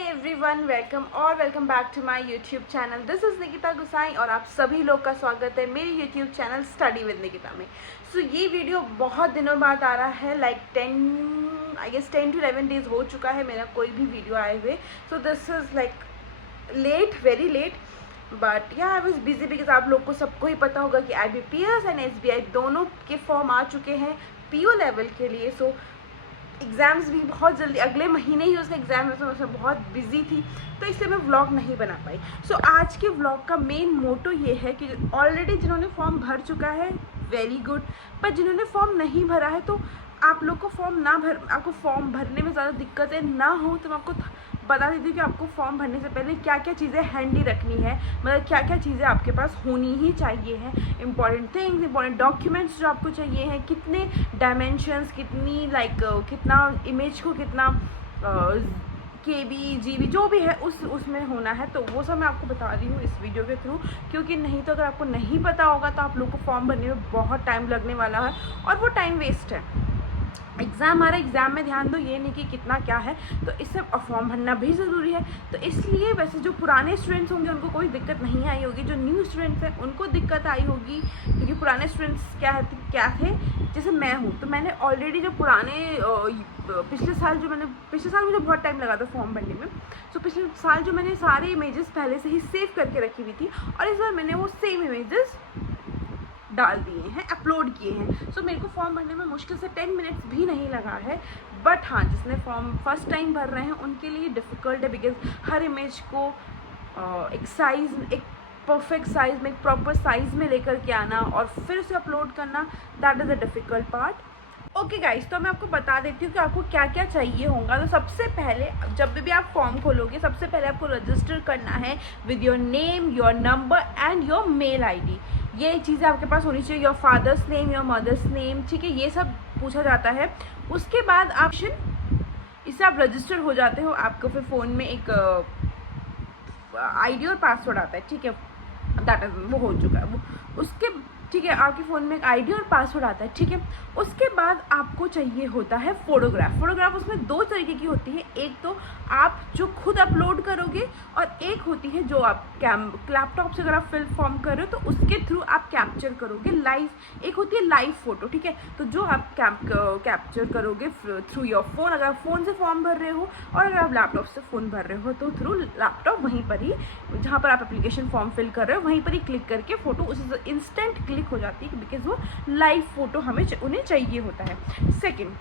Everyone, welcome back to my YouTube channel. This is Nikita Gusain और आप सभी लोग का स्वागत है मेरे YouTube channel study with Nikita में। ये वीडियो बहुत दिनों बाद आ रहा है, लाइक 10 to 11 डेज हो चुका है मेरा कोई भी वीडियो आए हुए। This is like late, very late, but yeah I was busy because आप लोग को सबको ही पता होगा कि IBPS एंड SBI दोनों के फॉर्म आ चुके हैं PO लेवल के लिए। एग्ज़ाम्स भी बहुत जल्दी, अगले महीने ही उसका एग्ज़ाम है, तो मैं बहुत बिजी थी तो इसलिए मैं व्लॉग नहीं बना पाई। आज के व्लॉग का मेन मोटो ये है कि ऑलरेडी जिन्होंने फॉर्म भर चुका है वेरी गुड, पर जिन्होंने फॉर्म नहीं भरा है तो आप लोग को आपको फॉर्म भरने में ज़्यादा दिक्कतें ना हो तो मैं आपको बता देती हूँ कि आपको फॉर्म भरने से पहले क्या क्या चीज़ें हैंडी रखनी है, मतलब क्या क्या चीज़ें आपके पास होनी ही चाहिए हैं। इंपॉर्टेंट थिंग्स, इंपॉर्टेंट डॉक्यूमेंट्स जो आपको चाहिए हैं, कितने डायमेंशंस, कितनी कितना इमेज को कितना KB GB जो भी है उसमें होना है, तो वो सब मैं आपको बता रही हूँ इस वीडियो के थ्रू। क्योंकि नहीं तो अगर आपको नहीं पता होगा तो आप लोग को फॉर्म भरने में बहुत टाइम लगने वाला है और वो टाइम वेस्ट है। एग्ज़ाम आ रहा है, एग्ज़ाम में ध्यान दो, ये नहीं कि कितना क्या है, तो इससे फॉर्म भरना भी ज़रूरी है। तो इसलिए वैसे जो पुराने स्टूडेंट्स होंगे उनको कोई दिक्कत नहीं आई होगी, जो न्यू स्टूडेंट्स हैं उनको दिक्कत आई होगी। क्योंकि पुराने स्टूडेंट्स क्या थे, जैसे मैं हूँ, तो मैंने ऑलरेडी जो पुराने पिछले साल मुझे बहुत टाइम लगा था फॉर्म भरने में। पिछले साल जो मैंने सारे इमेजेस पहले से ही सेव करके रखी हुई थी और इस बार मैंने वो सेम इमेजेस डाल दिए हैं, अपलोड किए हैं। मेरे को फॉर्म भरने में मुश्किल से 10 मिनट्स भी नहीं लगा है। बट हाँ, जिसने फॉर्म फर्स्ट टाइम भर रहे हैं उनके लिए डिफ़िकल्ट है, बिकॉज हर इमेज को एक परफेक्ट साइज़ में, एक प्रॉपर साइज़ में लेकर के आना और फिर उसे अपलोड करना, that is a difficult part. Okay guys, तो मैं आपको बता देती हूँ कि आपको क्या क्या चाहिए होगा। तो सबसे पहले जब भी आप फॉर्म खोलोगे, सबसे पहले आपको रजिस्टर करना है with your name, your number and your mail ID। ये चीज़ें आपके पास होनी चाहिए, your father's name, your mother's name, ठीक है, ये सब पूछा जाता है। उसके बाद इससे आप रजिस्टर हो जाते हो। आपको फिर फ़ोन में एक ID और पासवर्ड आता है, ठीक है, वो हो चुका है वो, उसके ठीक है, आपके फ़ोन में एक ID और पासवर्ड आता है, ठीक है। उसके बाद आपको चाहिए होता है फ़ोटोग्राफ। उसमें दो तरीके की होती है, एक तो आप जो खुद अपलोड करोगे और एक होती है जो आप लैपटॉप से अगर आप फिल फॉर्म कर रहे हो तो उसके थ्रू आप कैप्चर करोगे लाइव। एक होती है लाइव फ़ोटो, ठीक है, तो जो आप कैप्चर करोगे थ्रू योर फ़ोन, अगर आप फ़ोन से फॉर्म भर रहे हो, और अगर आप लैपटॉप से फ़ोन भर रहे हो तो थ्रू लैपटॉप, वहीं पर ही जहाँ पर आप एप्लीकेशन फॉर्म फिल कर रहे हो वहीं पर ही क्लिक करके फ़ोटो उस इंस्टेंट क्लिक हो जाती है, बिकॉज वो लाइव फ़ोटो उन्हें चाहिए होता है। सेकंड,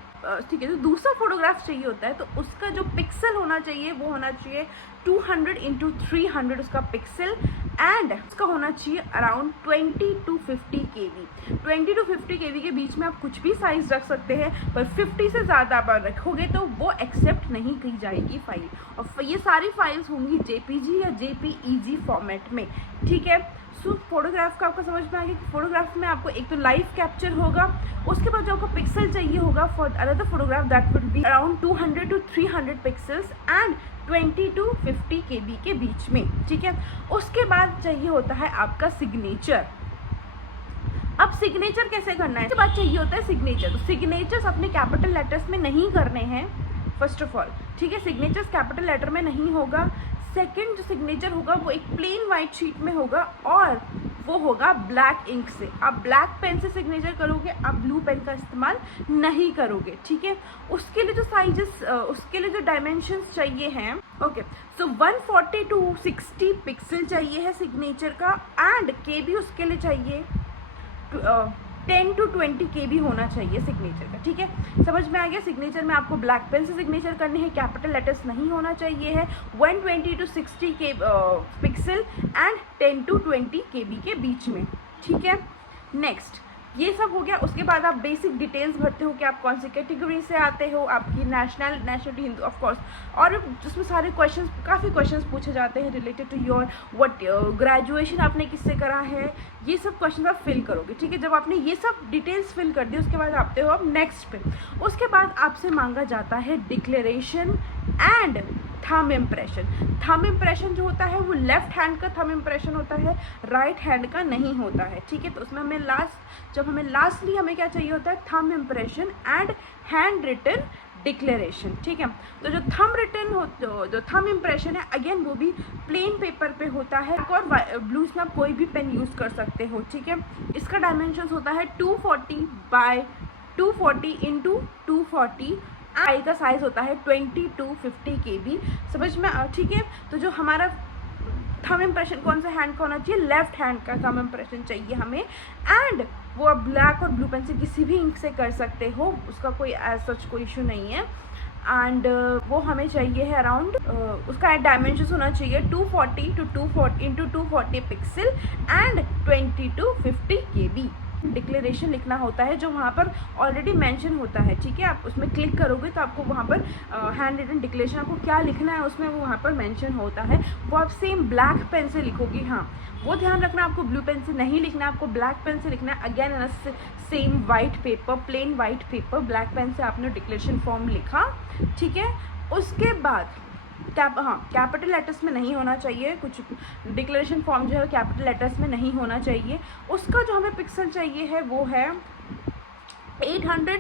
ठीक है, तो दूसरा फोटोग्राफ चाहिए होता है, तो उसका जो पिक्सल होना चाहिए वो होना चाहिए 200x300 उसका पिक्सल, एंड उसका होना चाहिए around 20 to 50 KB। 20 to 50 KB के बीच में आप कुछ भी साइज़ रख सकते हैं, पर 50 से ज़्यादा आप रखोगे तो वो एक्सेप्ट नहीं की जाएगी फाइल। और ये सारी फाइल्स होंगी JPG या JPEG फॉर्मेट में, ठीक है। फोटोग्राफ का आपको समझ में आ गया कि फोटोग्राफ में आपको एक तो लाइव कैप्चर होगा, उसके बाद जो आपको पिक्सल चाहिए होगा for another photograph, that would be around 200 to 300 pixels and 20 to 50 KB के बीच में, ठीक है। उसके बाद चाहिए होता है आपका सिग्नेचर। अब सिग्नेचर कैसे करना है, उसके बाद चाहिए होता है सिग्नेचर। तो सिग्नेचर्स अपने कैपिटल लेटर्स में नहीं करने हैं फर्स्ट ऑफ ऑल, ठीक है, सिग्नेचर्स कैपिटल लेटर में नहीं होगा। सेकंड, जो सिग्नेचर होगा वो एक प्लेन वाइट शीट में होगा और वो होगा ब्लैक इंक से। आप ब्लैक पेन से सिग्नेचर करोगे, आप ब्लू पेन का इस्तेमाल नहीं करोगे, ठीक है। उसके लिए जो साइजेस, उसके लिए जो डायमेंशंस चाहिए हैं, ओके, 140 to 60 पिक्सल चाहिए है सिग्नेचर का, एंड KB उसके लिए चाहिए 10 to 20 KB होना चाहिए सिग्नेचर का, ठीक है। समझ में आ गया। सिग्नेचर में आपको ब्लैक पेन से सिग्नेचर करने हैं, कैपिटल लेटर्स नहीं होना चाहिए है, 120 to 60 pixel and 10 to 20 KB के बीच में, ठीक है। नेक्स्ट, ये सब हो गया। उसके बाद आप बेसिक डिटेल्स भरते हो कि आप कौन सी कैटेगरी से आते हो, आपकी नेशनलिटी हिंदू ऑफ कोर्स, और जिसमें सारे काफ़ी क्वेश्चंस पूछे जाते हैं रिलेटेड टू योर ग्रेजुएशन आपने किससे करा है, ये सब क्वेश्चन आप फिल करोगे, ठीक है। जब आपने ये सब डिटेल्स फिल कर दी उसके बाद आते हो आप नेक्स्ट पे। उसके बाद आपसे मांगा जाता है declaration and thumb impression. Thumb impression जो होता है वो लेफ्ट हैंड का थंब इम्प्रेशन होता है, राइट हैंड का नहीं होता है, ठीक है। तो उसमें हमें लास्टली हमें क्या चाहिए होता है, thumb impression and hand written declaration, ठीक है। तो जो थंब रिटन हो, जो थंब इम्प्रेशन है अगेन वो भी प्लेन पेपर पे होता है और ब्लूज में आप कोई भी पेन यूज़ कर सकते हो, ठीक है। इसका डायमेंशन होता है 240 बाय 240 इंटू 240। आई का साइज़ होता है 20 to 50 KB, समझ में, ठीक है। तो जो हमारा थंब इम्प्रेशन कौन सा हैंड का होना चाहिए, लेफ्ट हैंड का थंब इम्प्रेशन चाहिए हमें। एंड वो आप ब्लैक और ब्लू पेन से किसी भी इंक से कर सकते हो, उसका कोई एज सच कोई इशू नहीं है। एंड वो हमें चाहिए है अराउंड, उसका डायमेंशन होना चाहिए 240 to 240 into 240 pixel and 20 to 50 KB। Declaration लिखना होता है जो वहाँ पर ऑलरेडी मेंशन होता है, ठीक है। आप उसमें क्लिक करोगे तो आपको वहाँ पर हैंड रिटन डिक्लेरेशन आपको क्या लिखना है उसमें वो वहाँ पर मेंशन होता है, वो आप सेम ब्लैक पेन से लिखोगे। हाँ, वो ध्यान रखना आपको ब्लू पेन से नहीं लिखना है, आपको ब्लैक पेन से लिखना है। Again same white paper, plain white paper, black pen से आपने डिक्लेरेशन फॉर्म लिखा, ठीक है। उसके बाद कैपिटल लेटर्स में नहीं होना चाहिए, कुछ डिक्लेरेशन फॉर्म जो है कैपिटल लेटर्स में नहीं होना चाहिए। उसका जो हमें पिक्सल चाहिए है वो है 800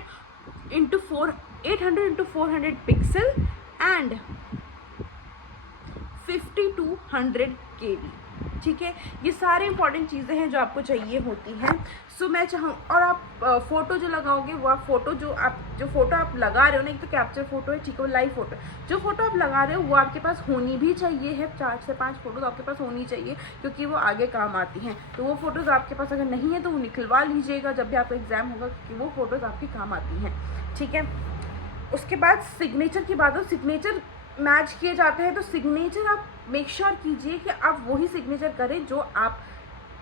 into 400 pixel and 50 to 100 KB, ठीक है। ये सारे इंपॉर्टेंट चीज़ें हैं जो आपको चाहिए होती हैं। सो मैं चाहूँ, और आप फ़ोटो जो लगाओगे वो आप फ़ोटो जो फ़ोटो आप लगा रहे हो ना, एक तो कैप्चर फ़ोटो है, ठीक है, वो लाइव फ़ोटो है। जो फ़ोटो आप लगा रहे हो वो आपके पास होनी भी चाहिए है, 4 से 5 फ़ोटो तो आपके पास होनी चाहिए, क्योंकि वो आगे काम आती हैं। तो वो फ़ोटोज़ आपके पास अगर नहीं है तो वो निकलवा लीजिएगा जब भी आपका एग्ज़ाम होगा, क्योंकि वो फ़ोटोज़ आपकी काम आती हैं, ठीक है। उसके बाद सिग्नेचर की बात हो, सिग्नेचर मैच किए जाते हैं, तो सिग्नेचर आप मेक श्योर कीजिए कि आप वही सिग्नेचर करें जो आप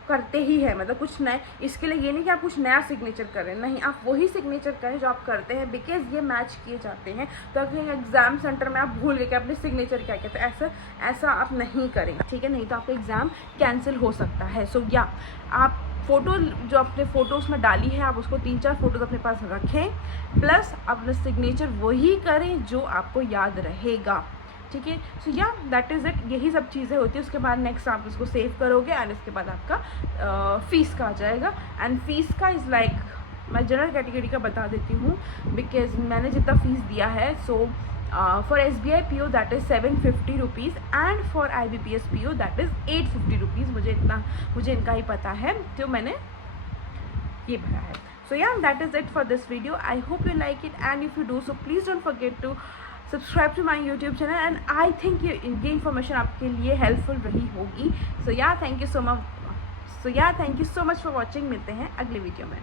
करते ही है, मतलब कुछ नए, इसके लिए ये नहीं कि आप कुछ नया सिग्नेचर करें, नहीं, आप वही सिग्नेचर करें जो आप करते हैं, बिकॉज ये मैच किए जाते हैं। तो अगर एग्ज़ाम सेंटर में आप भूल गए कि अपने सिग्नेचर क्या कहते हैं, ऐसा आप नहीं करें, ठीक है, नहीं तो आपका एग्ज़ाम कैंसिल हो सकता है। सो या आप फ़ोटो जो अपने फ़ोटोज़ में डाली है आप उसको 3-4 फ़ोटोज़ अपने पास रखें, प्लस अपना सिग्नेचर वही करें जो आपको याद रहेगा, ठीक है। So yeah that is it, यही सब चीज़ें होती है। उसके बाद नेक्स्ट आप उसको सेव करोगे एंड इसके बाद आपका फ़ीस का आ जाएगा। एंड फ़ीस का इज़ लाइक, मैं जनरल कैटेगरी का बता देती हूँ बिकॉज मैंने जितना फ़ीस दिया है। So for SBI PO that is 750 rupees and for IBPS PO that is 850 rupees. मुझे इनका ही पता है, तो मैंने ये भरा है। So yeah that is it for this video. I hope you like it and if you do so please don't forget to subscribe to my YouTube channel and I think ये इन्फॉर्मेशन आपके लिए helpful रही होगी। So yeah thank you so much for watching. मिलते हैं अगले video में।